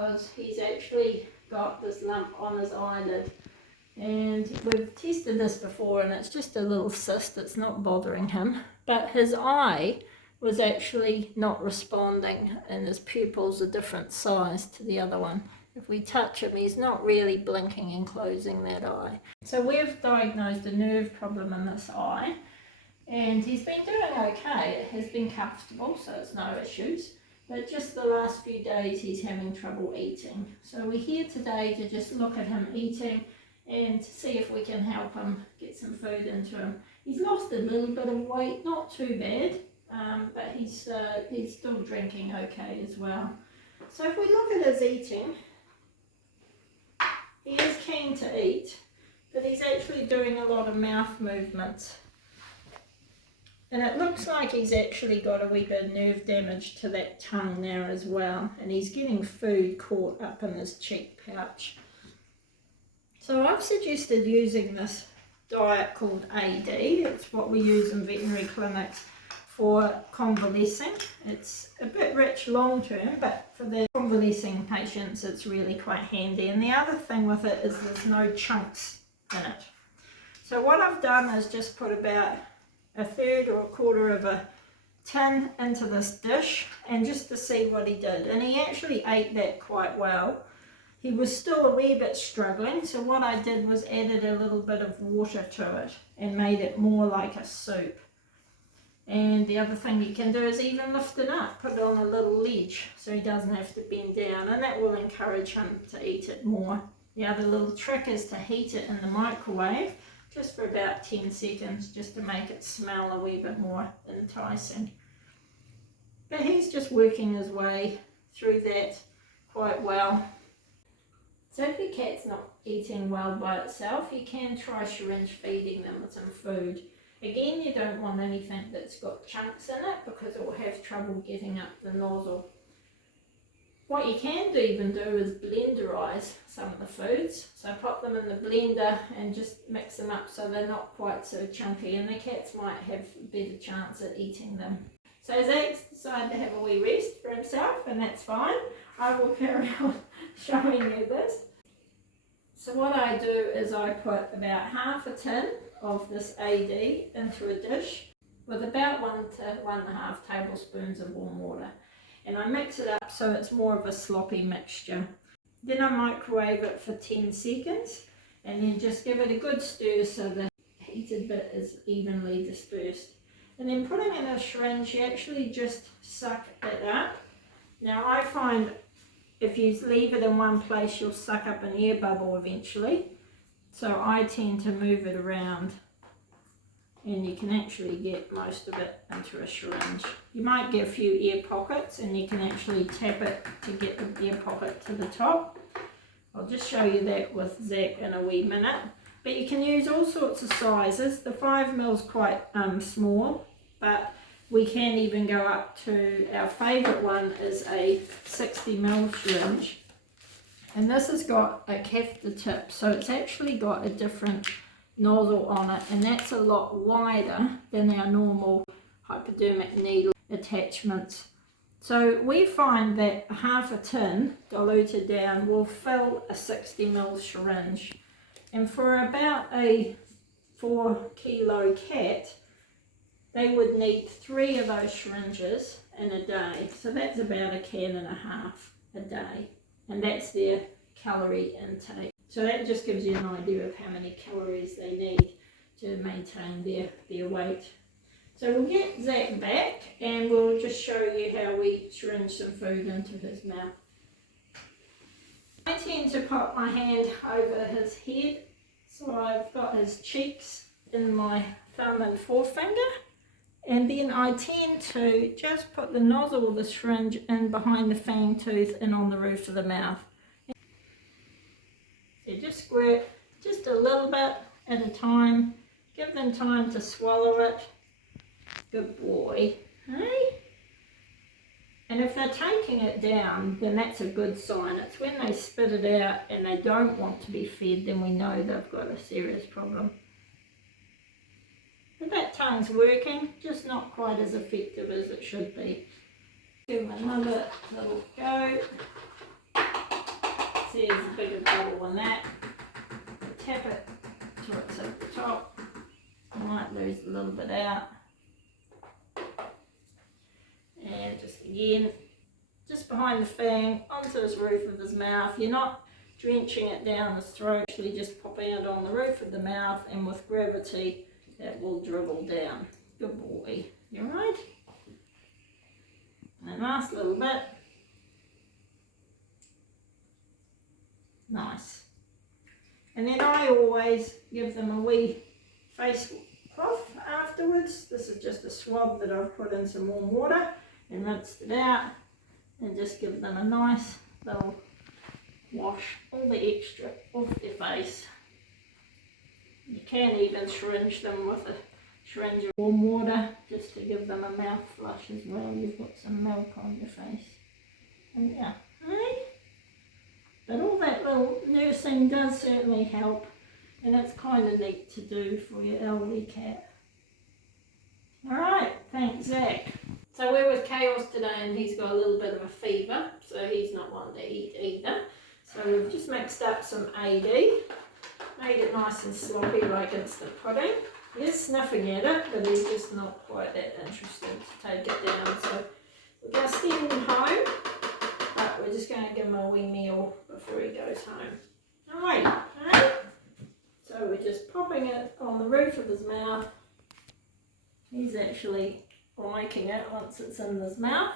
because he's actually got this lump on his eyelid. And we've tested this before and it's just a little cyst, it's not bothering him. But his eye was actually not responding and his pupil's a different size to the other one. If we touch him, he's not really blinking and closing that eye. So we've diagnosed a nerve problem in this eye and he's been doing okay. It has been comfortable, so it's no issues. But just the last few days he's having trouble eating. So we're here today to just look at him eating and see if we can help him get some food into him. He's lost a little bit of weight, not too bad, but he's still drinking okay as well. So if we look at his eating, he is keen to eat, but he's actually doing a lot of mouth movements. And it looks like he's actually got a wee bit of nerve damage to that tongue now as well, and he's getting food caught up in his cheek pouch. So I've suggested using this diet called AD. It's what we use in veterinary clinics for convalescing. It's a bit rich long term, but for the convalescing patients it's really quite handy. And the other thing with it is there's no chunks in it. So what I've done is just put about a third or a quarter of a tin into this dish and just to see what he did. And he actually ate that quite well. He was still a wee bit struggling, so what I did was added a little bit of water to it and made it more like a soup. And the other thing you can do is even lift it up, put it on a little ledge so he doesn't have to bend down, and that will encourage him to eat it more. The other little trick is to heat it in the microwave just for about 10 seconds just to make it smell a wee bit more enticing. But he's just working his way through that quite well. So if your cat's not eating well by itself, you can try syringe feeding them with some food. Again, you don't want anything that's got chunks in it because it will have trouble getting up the nozzle. What you can even do is blenderize some of the foods. So put them in the blender and just mix them up so they're not quite so chunky, and the cats might have a better chance at eating them. So Zach's decided to have a wee rest for himself, and that's fine. I will carry on showing you this. So what I do is I put about half a tin of this AD into a dish with about 1 to 1.5 tablespoons of warm water. And I mix it up so it's more of a sloppy mixture. Then I microwave it for 10 seconds and then just give it a good stir so the heated bit is evenly dispersed. And then putting in a syringe, you actually just suck it up. Now I find if you leave it in one place, you'll suck up an air bubble eventually. So I tend to move it around and you can actually get most of it into a syringe. You might get a few air pockets and you can actually tap it to get the air pocket to the top. I'll just show you that with Zach in a wee minute. But you can use all sorts of sizes. The 5mm is quite small, but we can even go up to, our favourite one is a 60mm syringe. And this has got a catheter tip, so it's actually got a different nozzle on it, and that's a lot wider than our normal hypodermic needle attachments. So we find that half a tin diluted down will fill a 60mm syringe. And for about a 4-kilo cat, they would need 3 of those syringes in a day. So that's about 1.5 cans a day. And that's their calorie intake. So that just gives you an idea of how many calories they need to maintain their weight. So we'll get Zach back and we'll just show you how we syringe some food into his mouth. I tend to put my hand over his head. So I've got his cheeks in my thumb and forefinger. And then I tend to just put the nozzle of the syringe in behind the fang tooth and on the roof of the mouth. So just squirt just a little bit at a time. Give them time to swallow it. Good boy. Hey? And if they're taking it down, then that's a good sign. It's when they spit it out and they don't want to be fed, then we know they've got a serious problem. But that tongue's working, just not quite as effective as it should be. Give them another little go. Here's a bigger bottle than that. Tap it till it's at the top. I might lose a little bit out. And just again, just behind the fang, onto his roof of his mouth. You're not drenching it down his throat, actually just popping it on the roof of the mouth, and with gravity that will dribble down. Good boy. You alright? And last little bit. Nice. And then I always give them a wee face cloth afterwards. This is just a swab that I've put in some warm water and rinsed it out, and just give them a nice little wash all the extra off their face. You can even syringe them with a syringe of warm water just to give them a mouth flush as well. You've got some milk on your face. And yeah, hey? But all that little nursing does certainly help, and it's kind of neat to do for your elderly cat. Alright, thanks Zach. So we're with Kaos today, and he's got a little bit of a fever, so he's not one to eat either. So we've just mixed up some AD, made it nice and sloppy like instant pudding. He's sniffing at it, but he's just not quite that interested to take it down. So we're going to send him home, but we're just going to give him a wee meal before he goes home. Alright, okay? So we're just popping it on the roof of his mouth. He's actually liking it once it's in his mouth.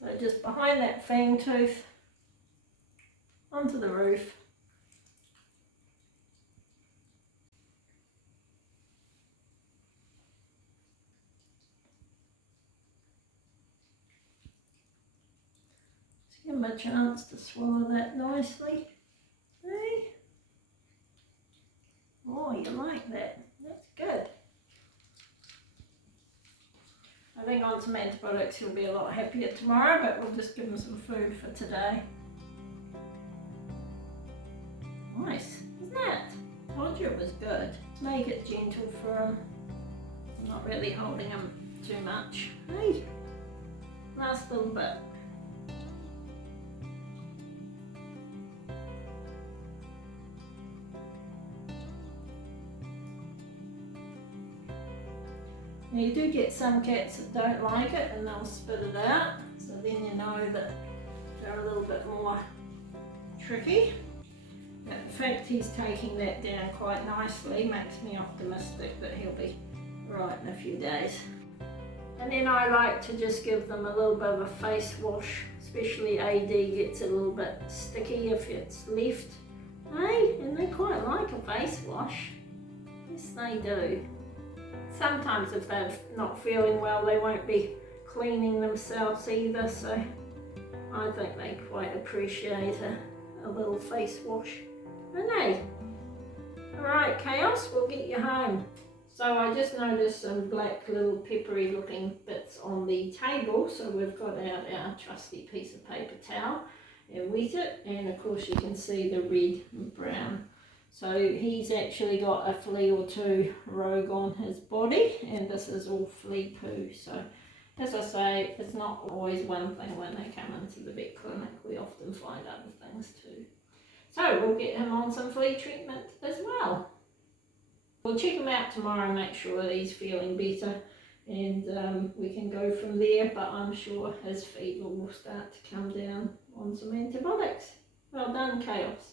So just behind that fang tooth, onto the roof. Just give him a chance to swallow that nicely. Hey? Oh, you like that? That's good. I think on some antibiotics he'll be a lot happier tomorrow, but we'll just give him some food for today. Nice, isn't it? Told you it was good. Make it gentle for him. I'm not really holding him too much. Hey, last little bit. Now you do get some cats that don't like it and they'll spit it out, so then you know that they're a little bit more tricky. But the fact he's taking that down quite nicely makes me optimistic that he'll be right in a few days. And then I like to just give them a little bit of a face wash, especially AD gets a little bit sticky if it's left. Hey, and they quite like a face wash. Yes, they do. Sometimes if they're not feeling well, they won't be cleaning themselves either, so I think they quite appreciate a little face wash. And hey, alright Kaos, we'll get you home. So I just noticed some black little peppery looking bits on the table, so we've got out our trusty piece of paper towel and wet it, and of course you can see the red and brown. So he's actually got a flea or two rogue on his body, and this is all flea poo. So as I say, it's not always one thing when they come into the vet clinic. We often find other things too. So we'll get him on some flea treatment as well. We'll check him out tomorrow and make sure that he's feeling better, and we can go from there, but I'm sure his fever will start to come down on some antibiotics. Well done, Kaos.